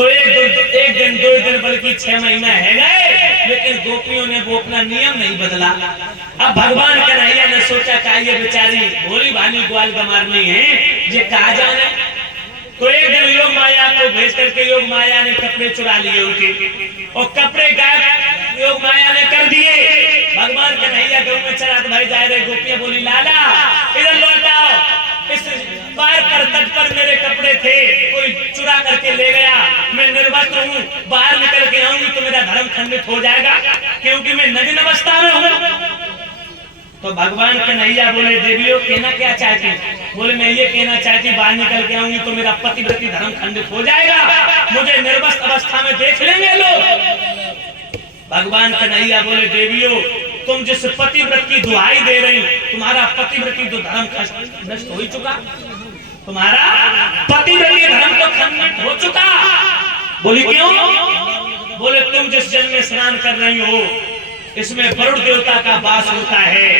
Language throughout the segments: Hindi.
तो एक दिन 2 दिन बल्कि 6 महीना है गए, लेकिन गोपियों ने वो अपना नियम नहीं बदला। अब भगवान कन्हैया ने सोचा का ये बेचारी भोली भाली ग्वाल गमारनी है, ये कहा जाने। तो एक दिन योग माया को भेज करके योग माया ने कपड़े चुरा लिए उनके, और कपड़े गायब योग माया ने कर दिए। भगवान कन्हैया गऊ में चला, भाई जा रहे, गोपियां बोली लाला इधर लौट आओ, इस पार पर तट पर मेरे कपड़े थे, कोई चुरा करके ले गया, मैं निर्वस्त्र हूँ, बाहर निकल के आऊंगी तो मेरा धर्म खंडित हो जाएगा, क्योंकि मैं नग्न अवस्था में हूँ। तो भगवान कन्हैया बोले देवियों कहना क्या चाहती? बोले मैं ये कहना चाहती बाहर निकल के आऊंगी तो मेरा पतिव्रती धर्म खंडित हो जाएगा, मुझे निर्वस्त्र अवस्था में देख लेंगे लोग। भगवान कन्हैया बोले देवियों तुम जिस पतिव्रत की दुहाई दे रही, तुम्हारा पतिव्रती तो धर्म नष्ट हो ही चुका, तुम्हारा पतिव्रती धर्म तो खंडित हो चुका। बोली क्यों? बोले तुम जिस जल में स्नान कर रही हो इसमें वरुण देवता का वास होता है,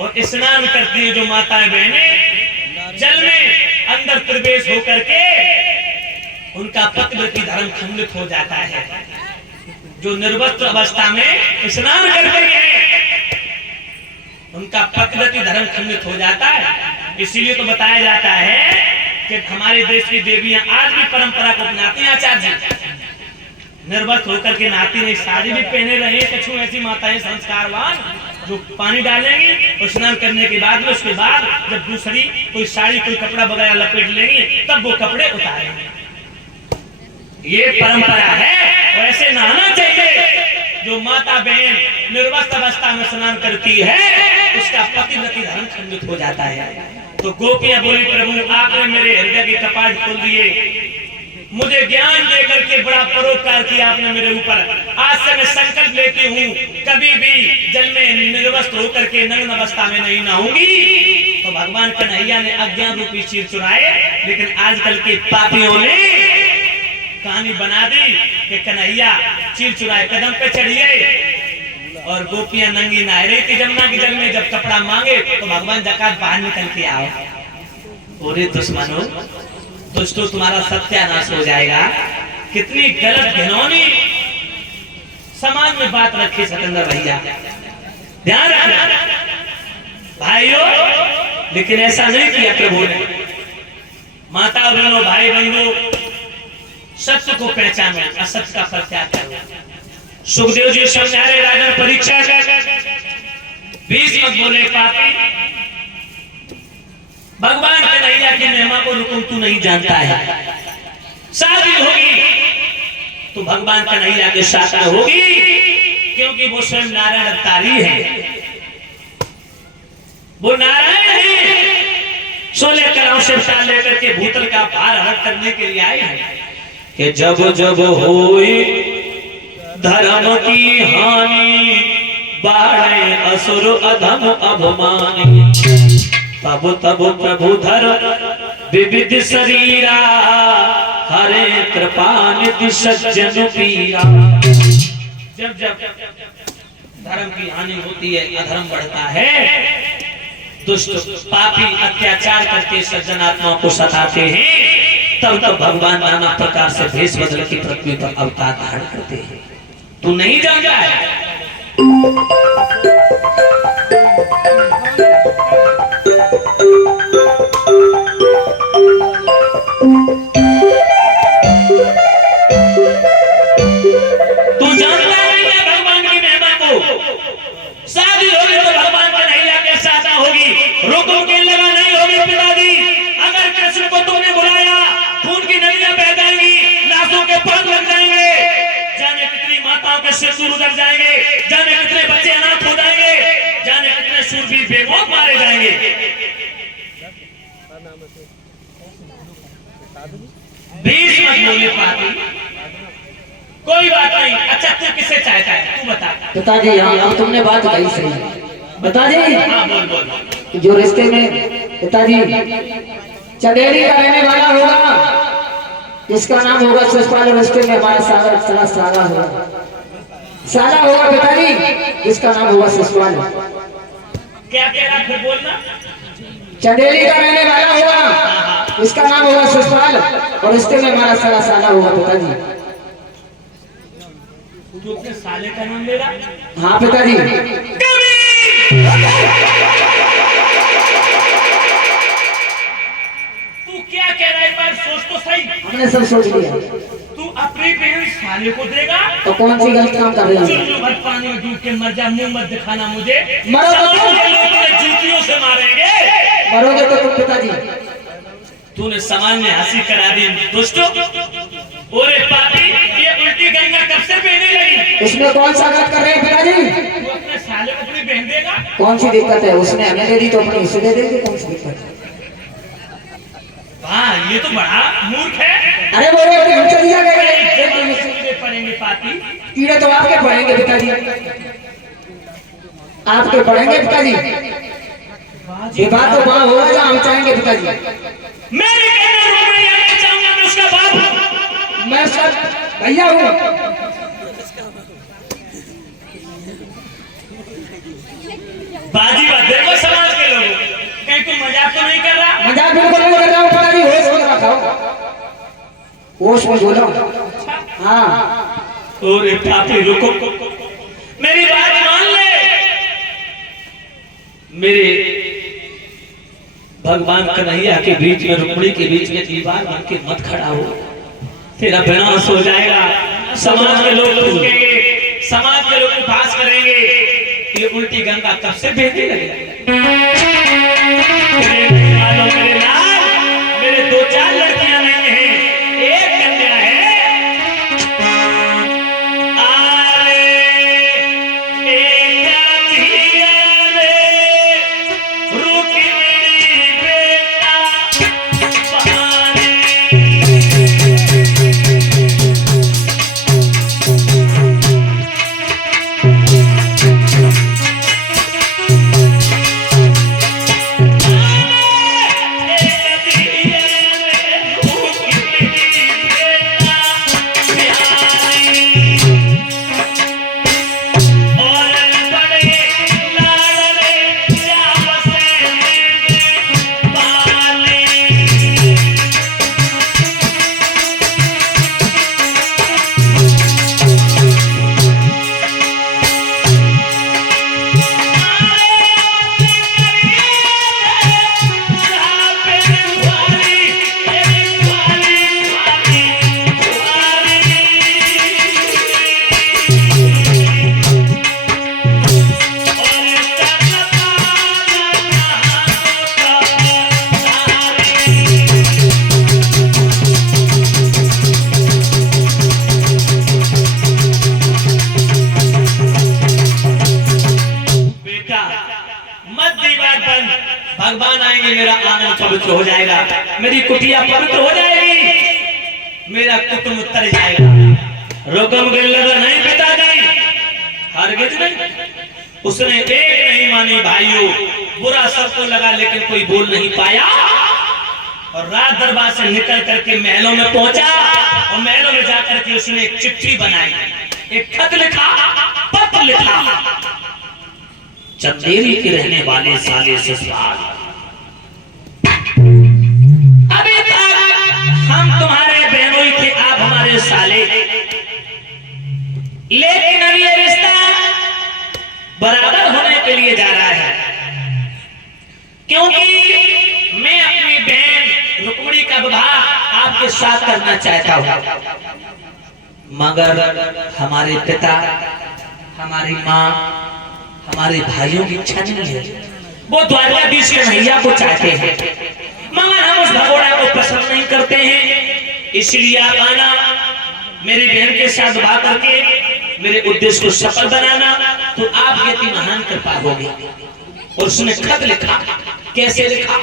और स्नान करती है जो माताएं बहनें जल में अंदर प्रवेश होकर के उनका पतिव्रती धर्म खंडित हो जाता है। जो निर्वस्त्र अवस्था में स्नान करते हैं उनका पतिव्रती धर्म खंडित हो जाता है। इसीलिए तो बताया जाता है कि हमारे देश की देवियां आज भी परंपरा को अपनाती हैं। आचार्य जी निर्वस्त्र होकर के नहाती नहीं, साड़ी भी पहने रहे, कछु ऐसी माताएं संस्कारवान जो पानी डालेंगी और स्नान करने के बाद में, उसके बाद जब दूसरी कोई साड़ी कोई कपड़ा वगैरह लपेट लेंगी तब वो कपड़े उतारेंगे। ये परंपरा है, वैसे नहाना चाहिए। जो माता बहन निर्वस्त्र अवस्था में स्नान करती है उसका पतिव्रती धर्म खंडित हो जाता है। तो गोपियां बोली प्रभु आपने मेरे हृदय के कपाट खोल दिए, मुझे ज्ञान देकर के बड़ा परोपकार किया आपने मेरे ऊपर। आज से मैं संकल्प लेती हूँ कभी भी जल में निर्वस्त्र होकर के नग्न अवस्था में नहीं नहाऊंगी। तो भगवान कन्हैया ने अज्ञान रूपी चीर चुराए, लेकिन आजकल के पापियों ने कहानी बना दी कि कन्हैया चीर चुराए कदम पे चढ़िए और गोपियां नंगी नहा रही थी जमुना के जल में। जब कपड़ा मांगे तो भगवान जकात बाहर निकल के आओ, पूरे दुश्मनों दुष्टों तुम्हारा सत्यानाश हो जाएगा। कितनी गलत घिनौनी समाज में बात रखी सतेंद्र भैया, ध्यान रखना भाइयों। लेकिन ऐसा नहीं किया प्रभु ने। माता बहनों भाई बहनों सत्य को पहचानो, असत्य का प्रत्याग करो। सुखदेव जी समझा रहे राजन परीक्षा का बीच मत बोले पापी। भगवान कन्हैया की महिमा को रुकुम तू नहीं जानता है। शादी होगी तो भगवान कन्हैया के साथ होगी, क्योंकि वो स्वयं नारायण अवतारी है, वो नारायण है। 16 कलाओं से उतार लेकर के भूतल का भार हरण करने के लिए आए हैं कि जब जब होई धर्म की हानि बाढ़े असुर अधम अभिमानी, तब तब प्रभु धर विविध शरीरा हरे कृपा निधि सज्जन पीरा। जब जब धर्म की हानि होती है, अधर्म बढ़ता है, दुष्ट पापी अत्याचार करके सज्जन आत्माओं को सताते हैं, तब तब भगवान नाना प्रकार से भेष बदल के पृथ्वी पर अवतार धारण करते हैं। तू नहीं जानता है। तू जानता नहीं है भगवान की महिमा को। शादी होगी तो भगवान कन्हैया के साथ होगी, रुको के लगा नहीं होगी पिताजी। अगर कृष्ण को तुमने बुलाया खून की नदियां बह जाएंगी, लाशों के पांव लग जाएंगे, जाने कितनी माताओं के सिर उधर जाएंगे, जाने कितने बच्चे अनाथ हो जाएंगे, जाने कितने शूरवीर बेमौत मारे जाएंगे। बीच मत बोले पापी, कोई बात नहीं। अच्छा तू किसे चाहता है तू बता। पिताजी हाँ तुमने बात कही सही। पिताजी हाँ बोल बोल। जो रिश्ते में पिताजी चंदेरी का रहने वाला होगा, इसका नाम होगा शिशुपाल। रिश्ते में हमारा साला होगा, साला होगा पिताजी, इसका नाम होगा शिशुपाल। क्या कह रहा फिर बोलना। चंदेरी का रहने वाला होगा, इसका नाम होगा ससुराल और रिश्ते में हमारा साला साला होगा पिताजी। तू अपने साले का नाम ले रहा? हाँ पिताजी। तू क्या कह रहा है? एक बार सोच तो सही। हमने सब सोच लिया। तू अपनी बहन साले को देगा तो कौन सी गलत काम कर रही है? चुल्लू भर पानी में डूब के मर जा, मुंह मत दिखाना मुझे। मरो तो समाज के लोग तुझे जूतियों से मारेंगे। मरोगे तो तुम पिताजी। तूने समाज में हंसी करा दी दोस्तों। ओरे पापी, ये उल्टी गंगा कब से बहने लगी? इसमें कौन सा गलत कर रहे हैं पिताजी? तू अपने साले को अपनी बहन देगा? कौन सी दिक्कत है? उसने हमें दे दी तो अपने हिस्से दे देंगे, कौन सी दिक्कत है? वाह, ये तो बड़ा मूर्ख है। अरे बोले अपने हमसे दिया गया कीड़े पड़ेंगे पापी। कीड़े तो आपके पड़ेंगे पिताजी, आपके पड़ेंगे पिताजी। ये बात तो वहाँ होगा जहाँ हम चाहेंगे पिताजी। मेरे कहने पर मैं यहाँ चाहूंगा, मैं उसका बाप हूँ। मैं उसका भैया हूँ। बाजी बात देखो समाज के लोग, कहीं तू मजाक तो नहीं कर रहा? मजाक बिल्कुल नहीं कर रहा हूँ पिताजी, होश में रखो, होश में बोलो। हाँ ओरे पापी रुको, मेरी बात मान ले। मेरे भगवान कन्हैया के बीच में, रुक्मिणी के बीच में दीवार बन के मत खड़ा हो, तेरा विनाश हो जाएगा। समाज के लोग टूटेंगे, समाज के लोग उपहास करेंगे। ये उल्टी गंगा कब से बहने लगी? मेरे लाल, मेरे 2-4 लड़कियां नहीं हैं, एक कन्या है। भगवान आएंगे, मेरा आनंद पवित्र हो जाएगा, मेरी कुटिया पवित्र हो जाएगी, मेरा कुटुंब तर जाएगा। रोकम गिल्लर नहीं पिता नहीं, हरगिज नहीं। उसने एक नहीं मानी भाइयों, बुरा सबको लगा लेकिन कोई बोल नहीं पाया। और रात दरबार से निकल करके महलों में पहुंचा और महलों में जाकर के उसने एक चिट्ठी बनाई, एक खत लिखा, पत्र लिखा। चंदेरी के रहने वाले साले ससुराल, अभी तक हम तुम्हारे बहनोई थे, आप हमारे साले, लेकिन अब ये रिश्ता बराबर होने के लिए जा रहा है, क्योंकि मैं अपनी बहन रुक्मिणी का विवाह आपके साथ करना चाहता हूं, मगर हमारे पिता, हमारी माँ, हमारे भाइयों की इच्छा नहीं है। वो द्वारकाधीश के मैया को चाहते हैं, मगर हम उस भगोड़ा को पसंद नहीं करते हैं। इसलिए आप आना, मेरी बहन के साथ बात करके मेरे उद्देश्य को सफल बनाना, तो आपकी अति महान कृपा होगी। और उसने खत लिखा, कैसे लिखा?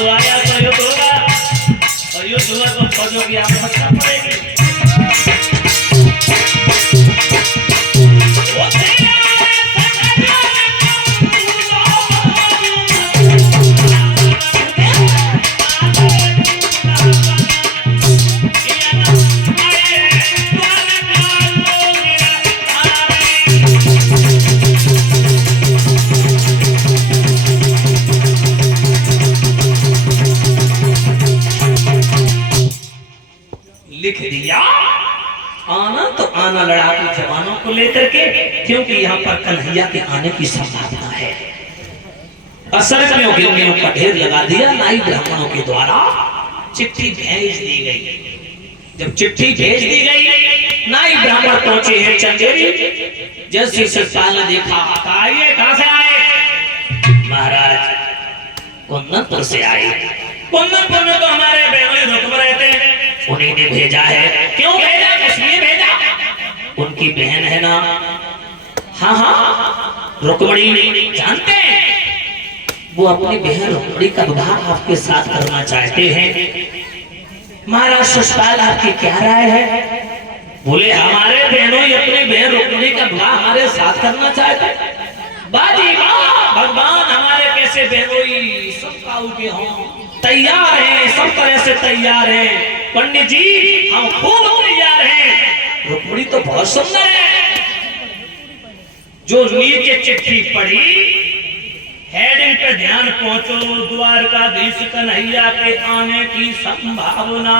बाबू आया तो युद्ध होगा और युद्ध हुआ तो फौजों की आवश्यकता पड़ेगी। लिख दिया आना तो आना लड़ाकू जवानों को लेकर के, क्योंकि यहाँ पर कन्हैया के आने की संभावना है। असरकनियों गिरमियों का ढेर लगा दिया। नाई ब्राह्मणों के द्वारा चिट्ठी भेज दी गई। जब चिट्ठी भेज दी गई, नाई ब्राह्मण पहुंचे हैं चंदेरी। जैसे ससुराल ने देखा, आइए कहां से आए? महाराज कुंदनपुर से आए। कुंदनपुर में तो हमारे बहनोई रुकम रहते हैं, उन्हीं ने भेजा है। क्यों भेजा? इसलिए भेजा, उनकी बहन है ना। हाँ हाँ, रुक्मणी जानते हैं, वो अपनी बहन रुक्मणी का विवाह आपके साथ करना चाहते हैं। महाराज ससुराल आपकी क्या राय है? बोले हमारे बहनोई अपनी बहन रुक्मणी का विवाह हमारे साथ करना चाहते हैं। बाजी वाह, भगवान हमारे कैसे बहनोई सब काऊ के हों, तैयार हैं, सब तरह से तैयार हैं। पंडित जी हम खूब तैयार हैं। रुक्मणी तो बहुत सुंदर है। जो नीचे चिट्ठी पढ़ी, हेडिंग पे ध्यान पहुंचो, द्वारकाधीश कन्हैया के आने की संभावना।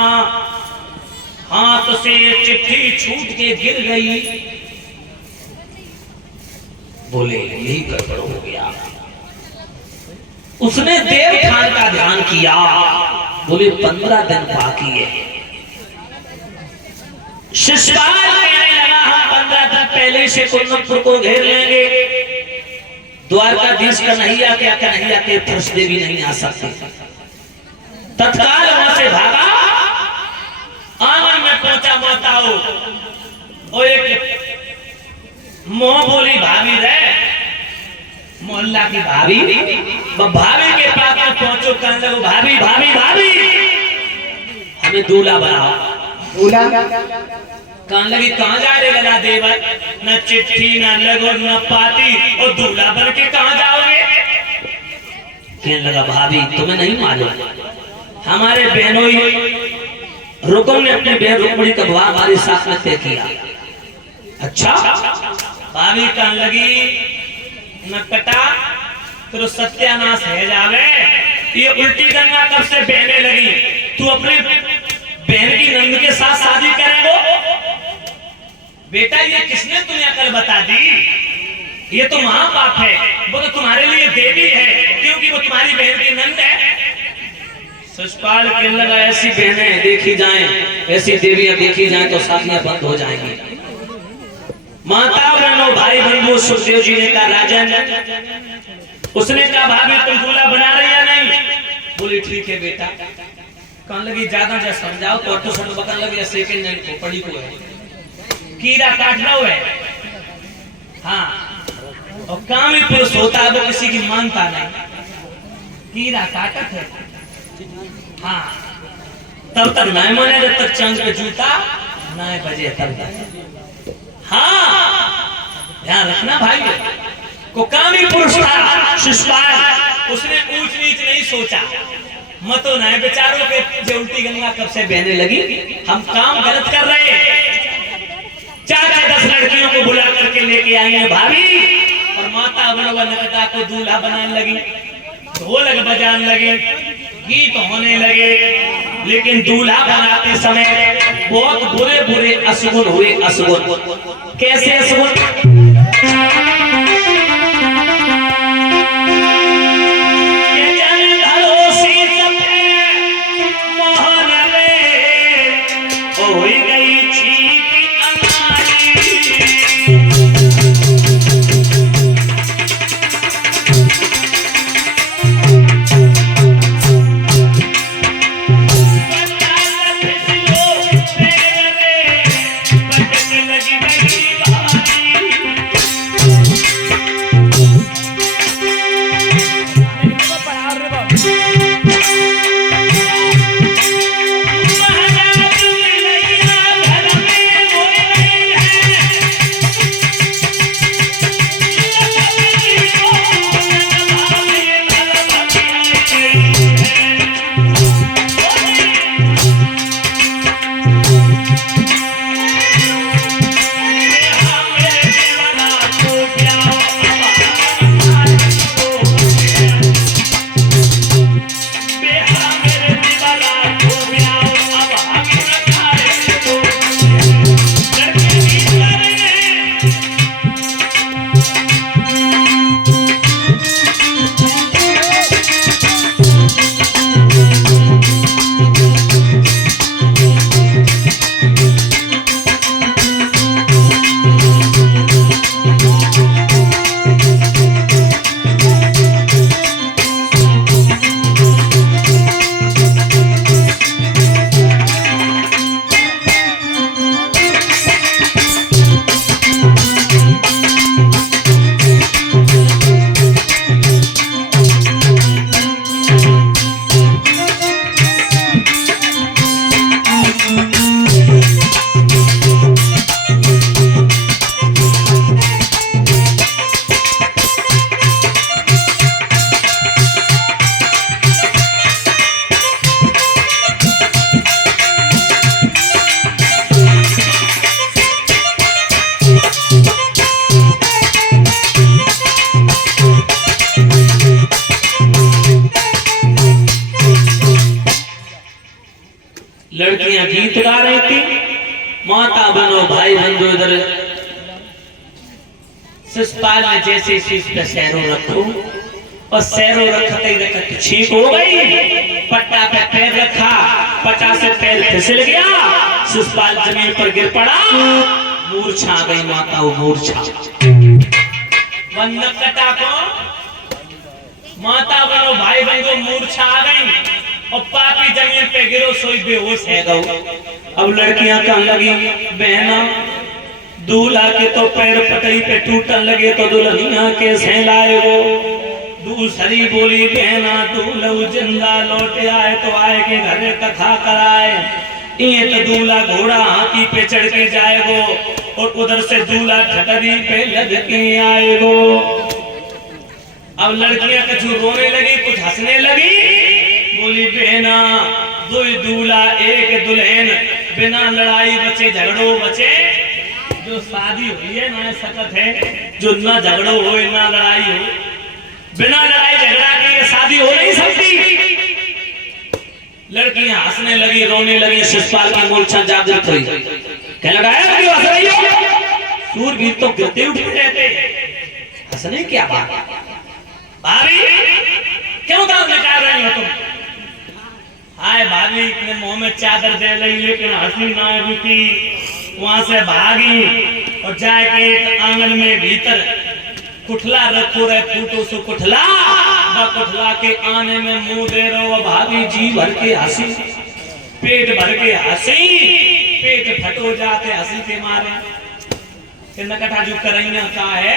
हाथ से चिट्ठी छूट के गिर गई। बोले यही गड़बड़ हो गया। उसने देव खान का ध्यान किया। बोले 15 दिन बाकी है। शिष्यपाल कहने लगा हम 15 दिन पहले से कुंदनपुर को घेर लेंगे। द्वारकाधीश कन्हैया के फरिश्ते भी नहीं आ सकते। तत्काल वहां से भागा, आंगन में पहुंचा। माताओ और एक मोह बोली भाभी रहे, मोहल्ला की भाभी, भाभी के पास में पहुंचो। कहने लगो भाभी भाभी भाभी हमें दूल्हा बनाओ। दूल्हा कहने लगी कहां जा रहे लगा देवर? न चिट्ठी न लगो न पाती, और दूल्हा बन के कहां जाओगे? कहने लगा भाभी तुम्हें नहीं मालूम, हमारे बहनोई रुकम ने अपनी बहन रुक्मणी का विवाह हमारे साथ में तय किया। अच्छा? भाभी कहने लगी न कटा तो सत्यानाश है जावे। ये उल्टी गंगा कब से बहने लगी? तू अपने बहन की नंद के साथ शादी करेगो? बेटा ये किसने तुम्हें अकल बता दी? ये तो महापाप है। वो तो तुम्हारे लिए देवी है, क्योंकि वो तुम्हारी बहन की नंद है। ससुराल के लगा ऐसी बहनें देखी जाएं, ऐसी देवियां देखी जाएं तो शादियां बंद हो जाएंगी। माता बहनों भाई बंधु, सुखदेव जी ने कहा राजन, उसने कहा भाभी तुम दूल्हा बना रही या नहीं? बोली ठीक है बेटा। कहने लगी ज्यादा जब समझाओ तो सब बकन लगे सेकंड हैंड को पड़ी को है, कीड़ा काटना हुआ है। हाँ, और काम ही पुरुष होता है वो किसी की मानता नहीं, कीड़ा काटत है। हाँ, तब तक नहीं माने जब तक चांद पे जूता नहीं बजे तब तक। हाँ, ध्यान रखना भाई को काम ही पुरुष था शिष्यपाल, उसने ऊंच नीच नहीं सोचा। मतो नहीं बेचारों के जो उल्टी गंगा कब से बहने लगी, हम काम गलत कर रहे हैं। 4-10 लड़कियों को बुला करके लेके आई है भाभी, और माता बनोगा नकदा को दूल्हा बनाने लगी, ढोलक बजाने लगे, गीत होने लगे। लेकिन दूल्हा बनाते समय बहुत बुरे बुरे असगुन हुए। असगुन कैसे? असगुन लड़कियां गीत गा रही थी, माता बनो भाई बंधु इधर शिषपाल ने जैसे शीश पे सैरो रखो और सैरो रखते ही रखते छींक हो गई, पट्टा पे पैर रखा, पट्टा से पैर फिसल गया, शिषपाल जमीन पर गिर पड़ा, मूर्छा आ गई माता, वो मूर्छा बंधक कटा को माता बनो भाई बंधु मूर्छा आ गई और पापी जमीन पे गिरो, सोई बेहोश है गौ। अब लड़कियां कहने लगी बहना दूल्हा के तो पैर पटई पे टूटन लगे तो दुल्हनिया के सहलाए वो। दूसरी बोली बहना दूल्हा जिंदा लौट आए तो आए के घर कथा कराए, ये तो दूल्हा घोड़ा हाथी पे चढ़ के जाएगो और उधर से दूल्हा ठटरी पे लग के आएगो। अब लड़कियां कुछ रोने लगी, कुछ हंसने लगी, बोली बहना दो दूल्हा एक दुल्हन, बिना लड़ाई बचे झगड़ो बचे। जो शादी हुई है ना सकत है, जो ना झगड़ो हो ना लड़ाई हो, बिना लड़ाई झगड़ा के ये शादी हो नहीं सकती। लड़कियां हंसने लगी, रोने लगी, शिषपाल की मूर्छा जागृत हुई, कहने लगा है क्यों हंस रही हो? सूरवीर तो गिरते उठते रहते, हंसने क्या बात? भाभी क्यों दांत निकाल रही हो तुम? हाय भाभी ने मुंह में चादर दे रही लेकिन हंसी ना रुकी, वहां से भागी और जाके आंगन में भीतर कुठला रखो रहे, फूटो सो कुठला कुठला के आने में मुंह दे रहो। भाभी जी भर के हंसी, पेट भर के हंसी, पेट फटो जाते हंसी के मारे। नकटा जो करैया का है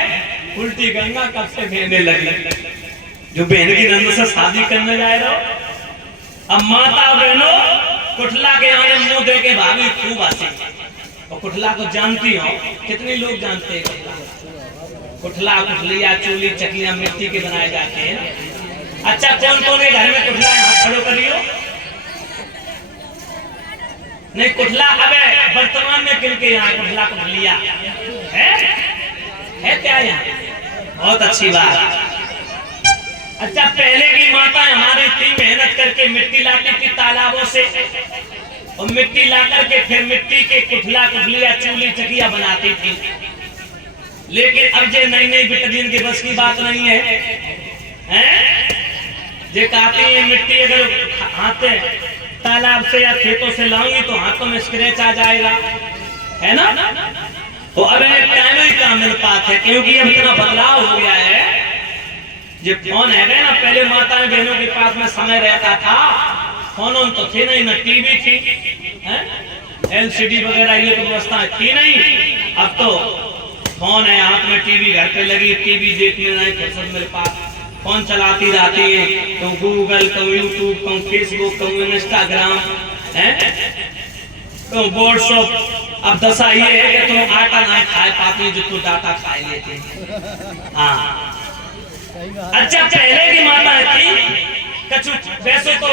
उल्टी गंगा कब से बहने लगी, जो बहन की नंद से शादी करने जाए रहो। अब माता बहनों कुठला के आने मुंह दे के भाभी खूब हंसी। और कुठला को जानती हो, कितने लोग जानते हैं कुठला? कुठलिया चूली चकलियां मिट्टी के बनाए जाते हैं। अच्छा कौन कौन है घर में कुठला? हाथ खड़ो करियो। नहीं कुठला अब वर्तमान में किन के यहाँ कुठला कुठलिया है क्या यहाँ? बहुत अच्छी बात। अच्छा पहले की माता हमारी थी मेहनत करके मिट्टी लाती थी तालाबों से, और मिट्टी ला करके फिर मिट्टी के कुठला कुठलिया चूली चकिया बनाती थी। लेकिन अब जे नई नई बिटदीन के बस की बात नहीं है, हैं? जे कहती है मिट्टी अगर हाथ तालाब से या खेतों से लाऊंगी तो हाथों में स्क्रैच आ जाएगा, है ना? तो अब टाइम ही का मिल पाता है, क्योंकि अब इतना बदलाव हो गया है। जो फोन है ना, पहले माताएं बहनों के पास में समय रहता था, फोन तो थे नहीं, ना टीवी थी, एलसीडी वगैरह ये तो व्यवस्था थी नहीं। अब तो फोन है हाथ में, टीवी घर पे लगी, टीवी देखने नहीं फुर्सत मिल पा, फोन चलाती रहती है, तो गूगल, तो यूट्यूब, तो फेसबुक, तो इंस्टाग्राम, तो व्हाट्सएप। अब दशा ये है कि तुम आटा ना खाए पाती जो तो डाटा खाए लेते। हाँ अच्छा पहले की माता थी कछु वैसे तो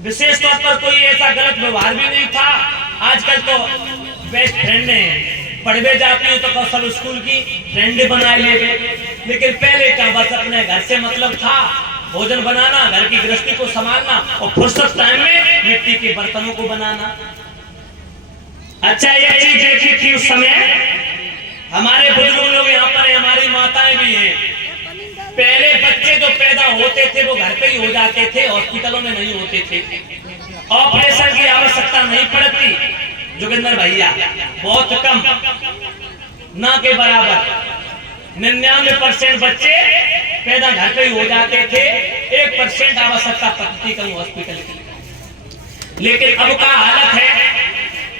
विशेष तौर पर कोई ऐसा गलत व्यवहार भी नहीं था। आजकल तो बेस्ट फ्रेंड है, पढ़वे जाती है तो सब स्कूल की फ्रेंड बनाए ले गए, लेकिन पहले का बस अपने घर से मतलब था, भोजन बनाना, घर की गृहस्थी को संभालना और फुर्सत टाइम में मिट्टी के बर्तनों को बनाना। अच्छा ये चीज देखी थी उस समय, हमारे बुजुर्ग लोग यहाँ पर, हमारी माताएं भी हैं। पहले बच्चे जो पैदा होते थे वो घर पे ही हो जाते थे, हॉस्पिटलों में नहीं होते थे, ऑपरेशन की आवश्यकता नहीं पड़ती। जोगिंदर भैया बहुत कम, ना के बराबर 99% बच्चे पैदा घर पे ही हो जाते थे, 1% आवश्यकता पड़ती कहीं हॉस्पिटल की। लेकिन अब का हालत है,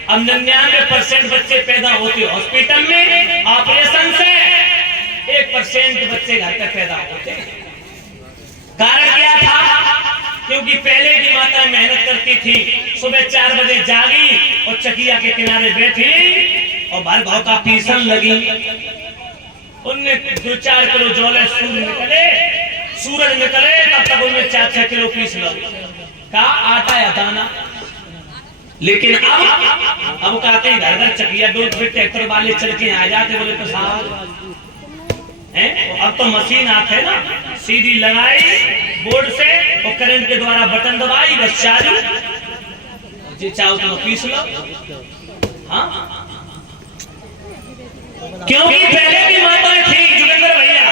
अब 99% बच्चे पैदा होते हॉस्पिटल में, ऑपरेशन से 1% बच्चे घर पे पैदा होते। कारण क्या था? क्योंकि पहले की माता मेहनत करती थी, सुबह 4 बजे जागी और चकिया के किनारे बैठी और भर भाव का पीसन लगी। उनने 2-4 किलो जोले सूरज निकले तब तक उनमें 4-6 किलो पीस लो का आटा या दाना। लेकिन अब कहते हैं घर घर चकिया दूध, फिर ट्रैक्टर वाले चल के आ जाते, बोले तो साहब अब तो मशीन आते है ना, सीधी लगाई बोर्ड से और करंट के द्वारा बटन दबाई, बस चालू जी चाहो तो पीस लो। हाँ क्योंकि पहले की माताएं थी जोगिंदर भैया,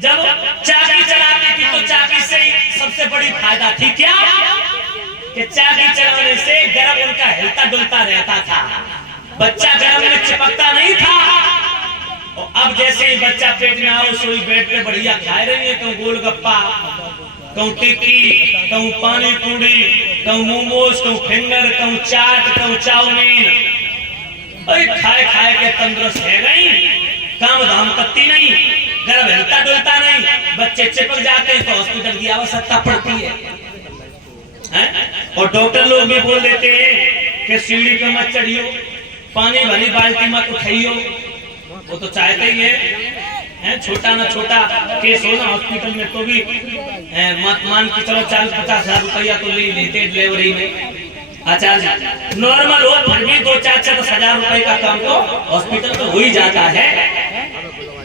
जब चाबी चलाती थी तो चाबी से ही सबसे बड़ी फायदा थी क्या कि चाबी चलाने से गर्भ उनका हिलता डुलता रहता था, बच्चा गर्भ में चिपकता नहीं था। और अब जैसे ही बच्चा पेट में आओ सोई बेड पे बढ़िया खा रही है, कहूँ गोलगप्पा, कहूँ टिक्की, कहूँ पानी पूरी, कहूँ मोमोज, कहूँ फिंगर, कहूँ चाट, कहूँ चाउमीन, अरे खाए खाए के तंदुरुस्त है गई, काम धाम करती नहीं, गर्भ हिलता डुलता नहीं, बच्चे चिपक जाते हैं तो हॉस्पिटल की आवश्यकता पड़ती है। और डॉक्टर लोग भी बोल देते हैं कि सीढ़ी पे मत चढ़ियो, पानी भरी बाल्टी मत उठाइयो, वो तो चाहते ही है छोटा ना छोटा केस हो ना हॉस्पिटल में तो भी मत मान के चलो 40-50 हजार रुपया तो ले लेते डिलीवरी में। आचार्य नॉर्मल हो फिर भी 2-4-10 हजार रुपए का काम तो हॉस्पिटल में हो ही जाता है।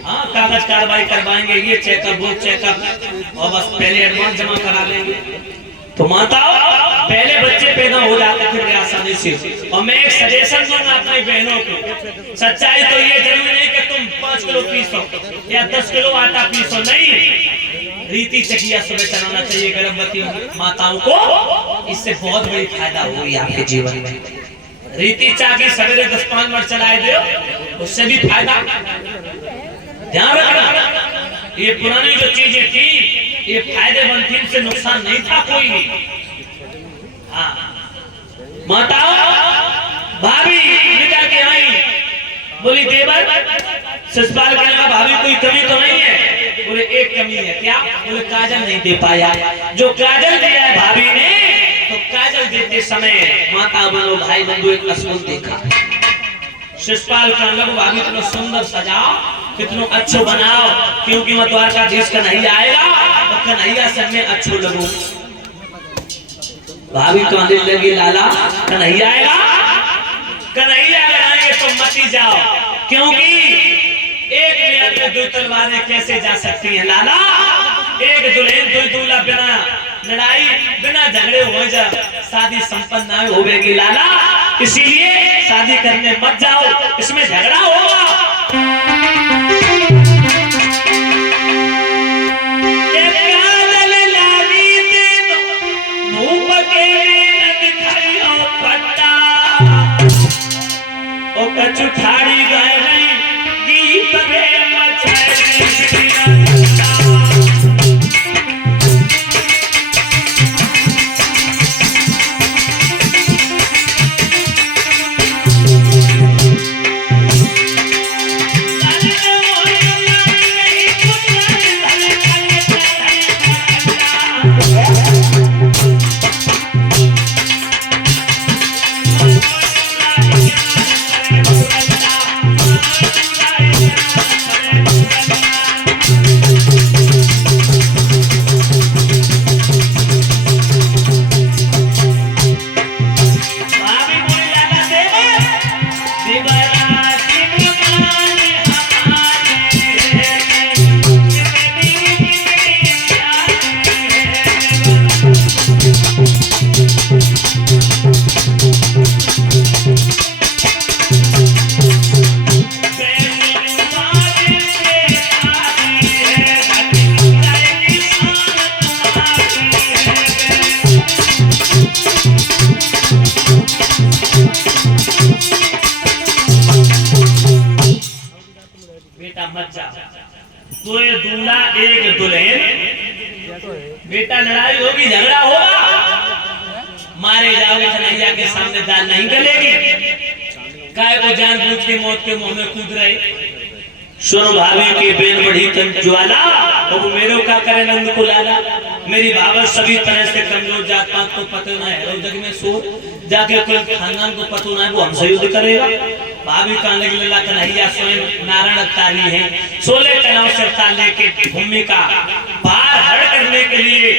हाँ कागज कार्रवाई करवाएंगे, ये चेकअप वो चेकअप, और बस पहले एडवांस जमा करा लेंगे। तो माताओं पहले बच्चे पैदा हो जाते थे बड़ी आसानी से। और मैं एक सजेशन दूंगा अपनी बहनों को, सच्चाई तो ये जरूरी नहीं कि तुम 5 किलो पीसो या 10 किलो आटा पीसो, नहीं, रीति चकिया सुबह चलाना चाहिए गर्भवती माताओं को, इससे बहुत बड़ी फायदा होगी आपके जीवन में। रीति चाकी सवेरे 10-5 मिनट चलाए दो, उससे भी फायदा। ध्यान रखना ये पुरानी जो चीजें थी ये फायदेमंद थी, इनसे नुकसान नहीं था कोई। हाँ माताओं भाभी निकल के आई, बोली देवर ससुराल के अलावा भाभी कोई कमी तो नहीं है? बोले एक कमी है। क्या? बोले काजल नहीं दे पाया, जो काजल दिया है भाभी ने तो काजल देते समय माता बनो भाई बंधु एक असूल देखा, शिषपाल का लग भाभी इतना सुंदर सजाओ, कितना अच्छो बनाओ, क्योंकि वह द्वारकाधीश कन्हैया आएगा तो कन्हैया से मैं अच्छो लगू। भाभी कहने लगी लाला कन्हैया आएगा, कन्हैया अगर आएंगे तो मत जाओ, क्योंकि एक मिनट में 2 तलवारें कैसे जा सकती हैं लाला, एक दुल्हन 2 दूल्हा बिना लड़ाई बिना झगड़े हो जा शादी संपन्न ना होगी लाला, इसीलिए शादी करने मत जाओ, इसमें झगड़ा होगा। कचुठाड़ी गाय नहीं गीत में मचाई कोई दूल्हा एक दुल्हन, बेटा लड़ाई होगी झगड़ा होगा, मारे जाओगे कन्हैया के सामने दाल नहीं गलेगी, काय को जानबूझ के मौत के मुंह में कूद रहे। सुनो भाभी के बेन बढ़ी तन ज्वाला, अब मेरो का करे नंद को लाला, मेरी भावत सभी तरह से कमजोर जात पात को पता ना है, जग में सो जाके कोई खानदान को पता ना है वो हमसे युद्ध करेगा। भाभी कहने लगी लल्ला कन्हैया स्वयं नारायण अवतारी है, 16 कलाओं से अवतार लेके भूमि का पार हर करने के लिए,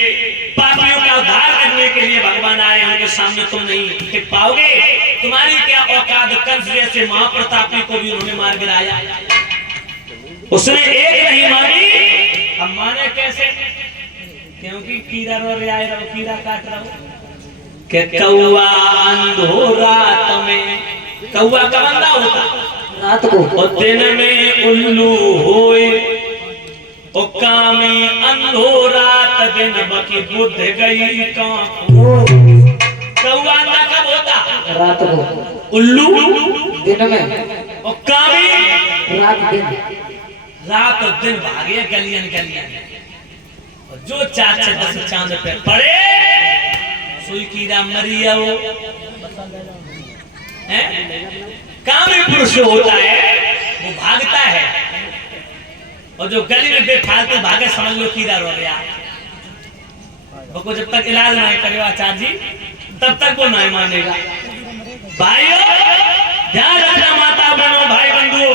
पापियों का उद्धार करने के लिए भगवान आए, उनके सामने तुम नहीं टिक पाओगे, तुम्हारी क्या औकात। कंस जैसे महाप्रतापी को भी उन्होंने मार गिराया, उसने एक नहीं मानी। अब माने कैसे? क्योंकि कीड़ा रो रहा है, कीड़ा काट रहा हो, कि कौआ अंधो रात में, कौआ का बंदा होता रात को, और दिन में उल्लू होए, और कामी अंधो रात दिन बकी बुद्ध गई कांख। कौआ अंधा कब होता? रात को, उल्लू दिन में, और कामी रात दिन, रात और दिन भागे गलियन गलियन। और जो 4 से 10 चांद पे पड़े सुई कीड़ा मरिया वो है। कामी पुरुष होता है वो भागता है, और जो गली में बेफालतू भागे समझ लो कीड़ा रो गया। वो जब तक इलाज नहीं करेगा आचार्य जी तब तक वो नहीं मानेगा। भाइयों ध्यान रखना, माता बहनों भाई बंधु,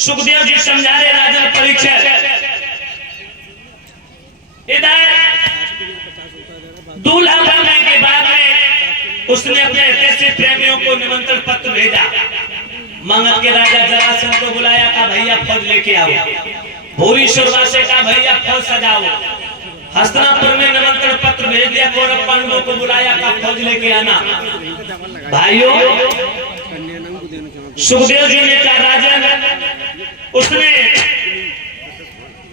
सुखदेव जी समझा रहे राजन परीक्षित। इधर दूल्हा बनने के बाद में उसने अपने ऐसे प्रेमियों को निमंत्रण पत्र भेजा। मंगत के राजा जरासंध को बुलाया, कहा भैया फौज लेके आओ। भूरीश्वर से कहा भैया फौज सजाओ। हस्तिनापुर में निमंत्रण पत्र भेज दिया। कौरव पांडवों को बुलाया, कहा फौज लेके आना। भाइयों सुखदेव जी ने कहा राजन, उसने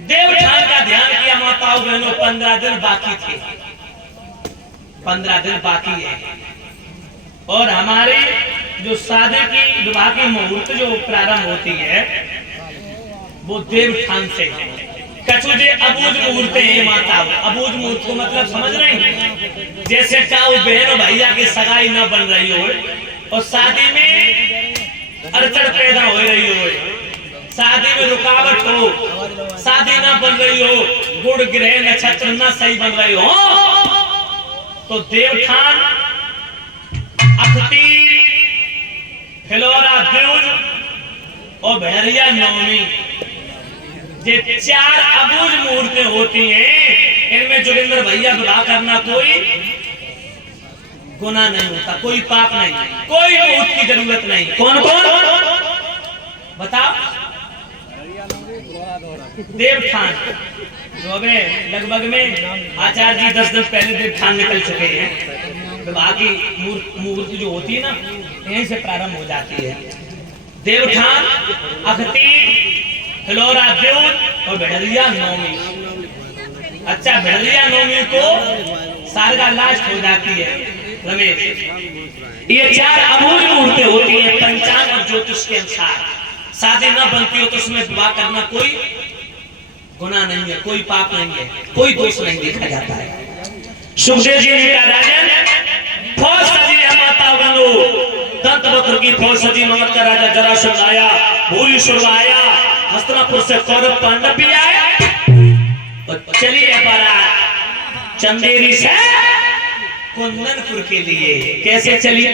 देवठान का ध्यान किया। माताओं बहनों 15 दिन बाकी थे, 15 दिन बाकी है। और हमारे जो शादी की विवाह की मुहूर्त जो प्रारंभ होती है वो देवठान से है। कछु जे अबूझ मुहूर्त है माताओं। अबूझ मुहूर्त को मतलब समझ रहे हैं? जैसे काऊ बहन और भैया की सगाई न बन रही हो और शादी में अड़चन पैदा हो रही हो, शादी में रुकावट हो, शादी ना बन रही हो, गुड़ ग्रह नक्षत्र ना सही बन रही हो, तो देवठान, अखती, फिलौरा द्विज और भैरिया नवमी, ये 4 अबूझ मुहूर्तें होती हैं। इनमें जोगिंदर भैया विवाह करना कोई गुनाह नहीं होता, कोई पाप नहीं, कोई मुहूर्त की जरूरत नहीं। कौन कौन बताओ? देवठान जो अबे लगभग में आचार्य जी 10 दिन पहले देवठान निकल चुके हैं। विवाह की मुहूर्त जो होती है ना यहीं से प्रारंभ हो जाती है। देवठान, अखती, फिलौरा द्विज और भेड़िया नवमी। अच्छा, भेड़िया नवमी को सारगा लास्ट हो जाती है रमेश। ये 4 अबूझ मुहूर्तें होती है पंचांग और ज्योतिष के अनुसार। शादी न बनती हो तो उसमें विवाह करना कोई गुनाह नहीं है, कोई पाप नहीं है, कोई दोष नहीं देखा जाता है। सुखदेव जी ने कहा राजन फौज सजी है माता बनो। दंतवक्र की फौज सजी, मगध का राजा जरासंध आया, भूरीश्वर आया, हस्तिनापुर से कौरव पांडव भी आए। और चलिए बारात चंदेरी से कुंदनपुर के लिए। कैसे चलिए?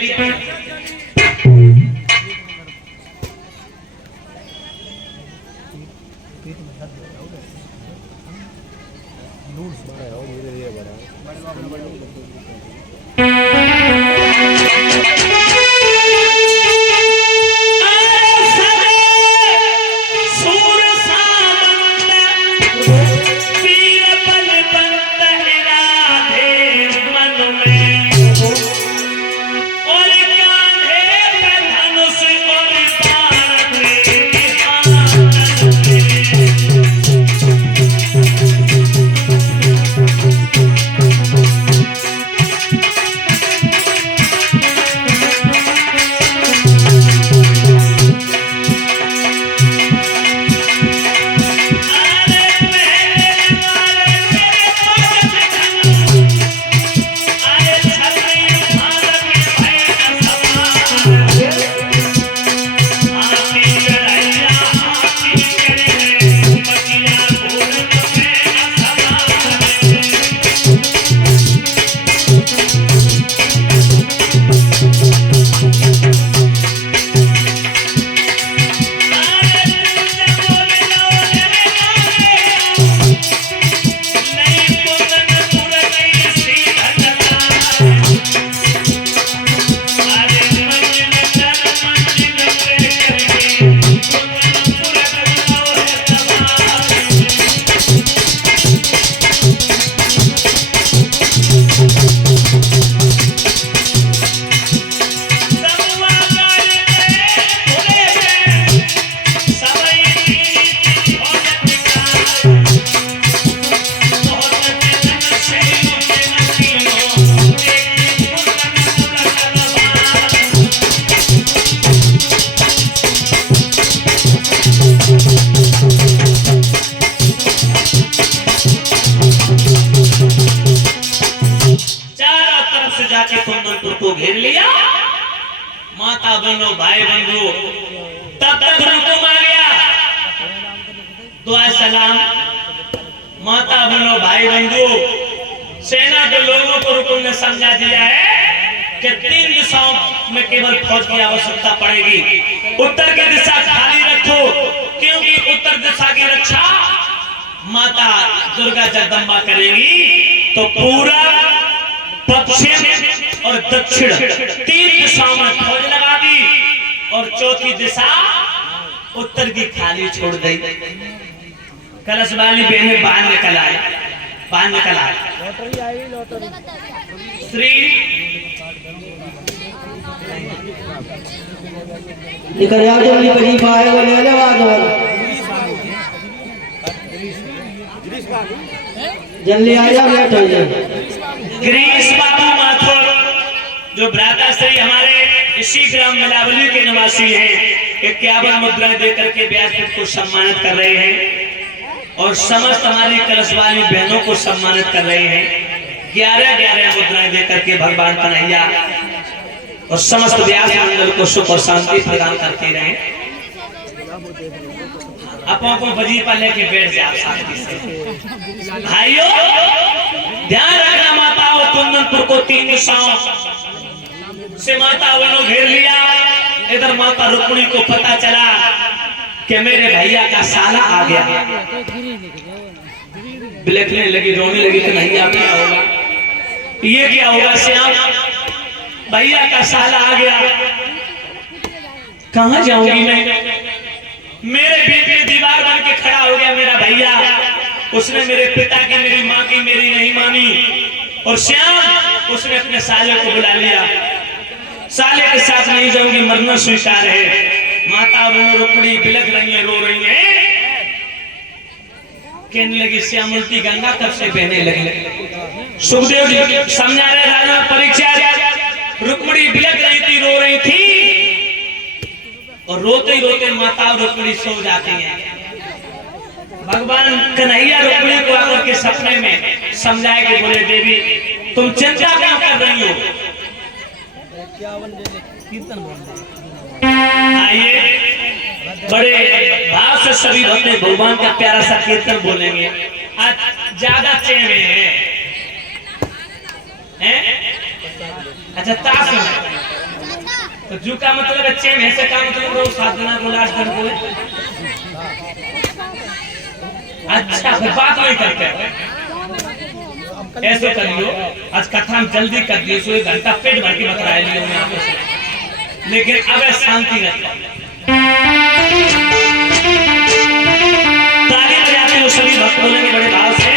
लगा के कुंदनपुर को घेर लिया। माता बहनों भाई बंधु तब तक हुकुम आ गया, दुआ सलाम। माता बहनों भाई बंधु सेना के लोगों को हुकुम ने समझा दिया है कि 3 दिशाओं में केवल फौज की आवश्यकता पड़ेगी। उत्तर की दिशा खाली रखो, क्योंकि उत्तर दिशा की रक्षा माता दुर्गा जगदम्बा करेंगी। तो पूरा पश्चिम और दक्षिण 3 दिशाओं में फौज लगा दी और चौथी दिशा उत्तर की खाली छोड़ दी। कलश वाली बहनें बाहर निकल आए। श्री निकल जाओ जल्दी, कहीं पाए वो ले जल्दी आ जाओ, लेट हो जाए। गिरीश बाबू माथुर जो भ्राताश्री हमारे इसी ग्राम मिलावली के निवासी हैं, 51 मुद्राएं देकर के व्यासपीठ को सम्मानित कर रहे हैं और समस्त हमारी कलशवाली बहनों को सम्मानित कर रहे हैं। 11 मुद्राएं देकर के भगवान कन्हैया और समस्त व्यास मंडल को सुख और शांति प्रदान करते रहे। अपनों को वजीफा लेके बैठ जाए शांति से। भाइयों ध्यान रखना, माताओं कुंदनपुर को 3 दिशाओं से माताओं ने घेर लिया। इधर माता रुक्मिणी को पता चला कि मेरे भैया का साला आ गया। बिलखने लगी, रोने लगी कि नहीं क्या होगा, ये क्या होगा श्याम, भैया का साला आ गया, कहां जाऊंगी मैं। मेरे बीच में दीवार बन के खड़ा हो गया मेरा भैया, उसने मेरे पिता की मेरी माँ की मेरी नहीं मानी। और श्याम उसने अपने साले को बुला लिया, साले के साथ नहीं जाऊंगी, मरना स्वीकार है। माता बहनों रुक्मिणी बिलख रही है, रो रही है, कहने लगी श्याम उल्टी गंगा कब से बहने लगी। सुखदेव जी समझा रहे राजा परीक्षा, रुक्मिणी बिलख रही थी, रो रही थी और रोते ही रोते माता रुक्मिणी सो जाती हैं। भगवान कन्हैया रुक्मिणी को आकर के सपने में समझाए कि बोले देवी तुम चिंता क्यों कर रही हो। आइए बड़े भाव से सभी भक्त भगवान का प्यारा सा कीर्तन बोलेंगे। आज ज्यादा चेहरे हैं? अच्छा ताश में तो जू का मतलब है चेम ऐसे का मतलब रोज साधना को लास्ट दिन को। अच्छा फिर बात नहीं करते, ऐसे करियो आज कथा हम जल्दी कर दिए, 1 घंटा पेट भर के बतराए लिए मैं आपको से। लेकिन अब शांति रखो, ताली बजाते हो सभी भक्त बोलेंगे बड़े भाव से।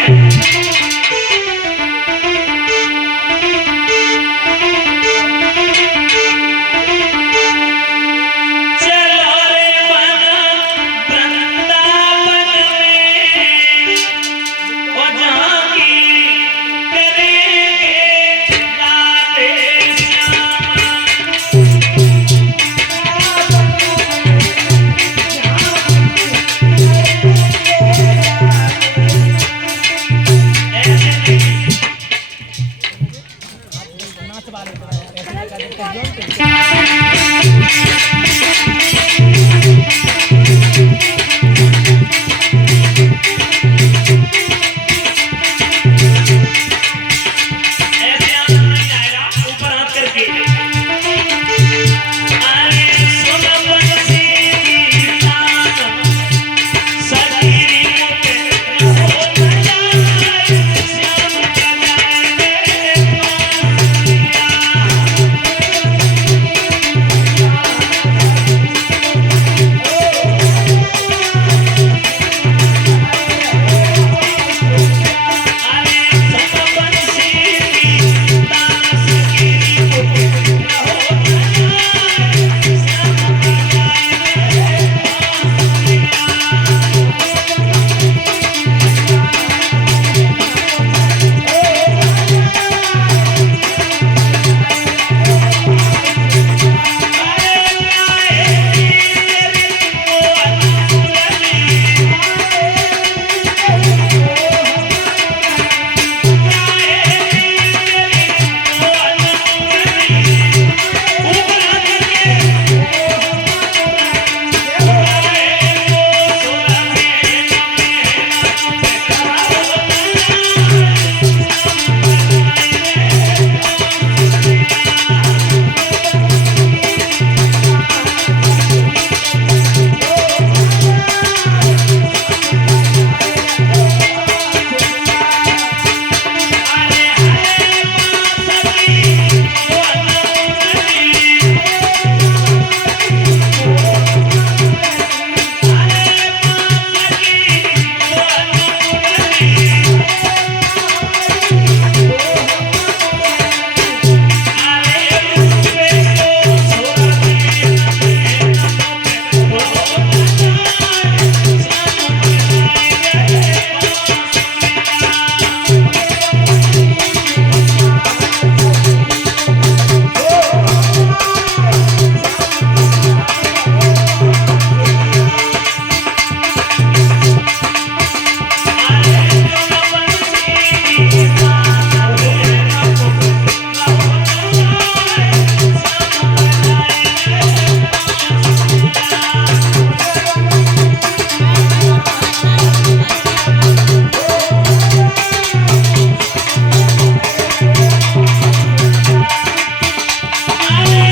जाए